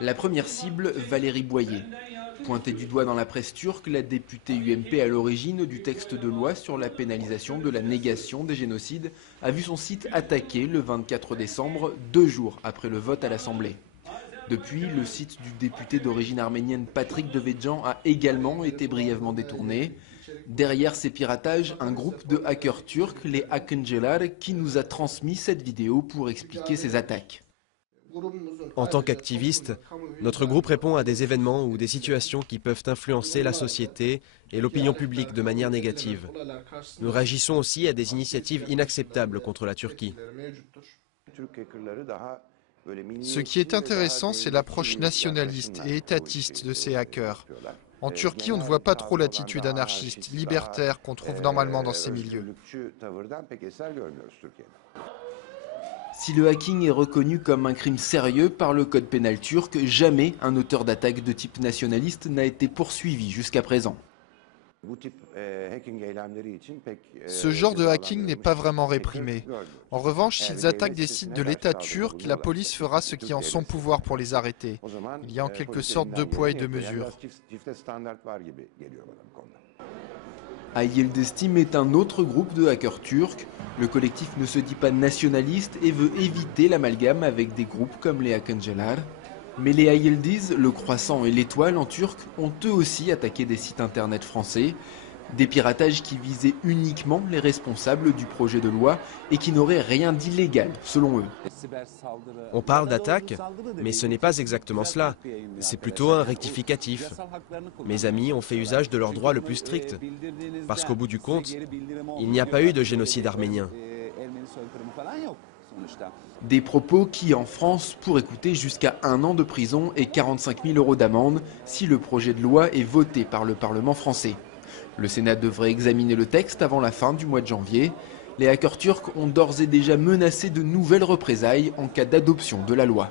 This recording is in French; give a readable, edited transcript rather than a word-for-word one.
La première cible, Valérie Boyer. Pointée du doigt dans la presse turque, la députée UMP à l'origine du texte de loi sur la pénalisation de la négation des génocides a vu son site attaqué le 24 décembre, 2 jours après le vote à l'Assemblée. Depuis, le site du député d'origine arménienne Patrick Devedjian a également été brièvement détourné. Derrière ces piratages, un groupe de hackers turcs, les Akıncılar, qui nous a transmis cette vidéo pour expliquer ces attaques. En tant qu'activiste, notre groupe répond à des événements ou des situations qui peuvent influencer la société et l'opinion publique de manière négative. Nous réagissons aussi à des initiatives inacceptables contre la Turquie. Ce qui est intéressant, c'est l'approche nationaliste et étatiste de ces hackers. En Turquie, on ne voit pas trop l'attitude anarchiste, libertaire qu'on trouve normalement dans ces milieux. Si le hacking est reconnu comme un crime sérieux par le code pénal turc, jamais un auteur d'attaque de type nationaliste n'a été poursuivi jusqu'à présent. Ce genre de hacking n'est pas vraiment réprimé. En revanche, s'ils attaquent des sites de l'État turc, la police fera ce qui est en son pouvoir pour les arrêter. Il y a en quelque sorte 2 poids et 2 mesures. Ay Yıldıztım est un autre groupe de hackers turcs. Le collectif ne se dit pas nationaliste et veut éviter l'amalgame avec des groupes comme les Akıncılar. Mais les Ay Yıldız, le croissant et l'étoile en turc, ont eux aussi attaqué des sites internet français. Des piratages qui visaient uniquement les responsables du projet de loi et qui n'auraient rien d'illégal, selon eux. On parle d'attaque, mais ce n'est pas exactement cela. C'est plutôt un rectificatif. Mes amis ont fait usage de leur droit le plus strict. Parce qu'au bout du compte, il n'y a pas eu de génocide arménien. Des propos qui, en France, pourraient coûter jusqu'à 1 an de prison et 45 000 € d'amende si le projet de loi est voté par le Parlement français. Le Sénat devrait examiner le texte avant la fin du mois de janvier. Les hackers turcs ont d'ores et déjà menacé de nouvelles représailles en cas d'adoption de la loi.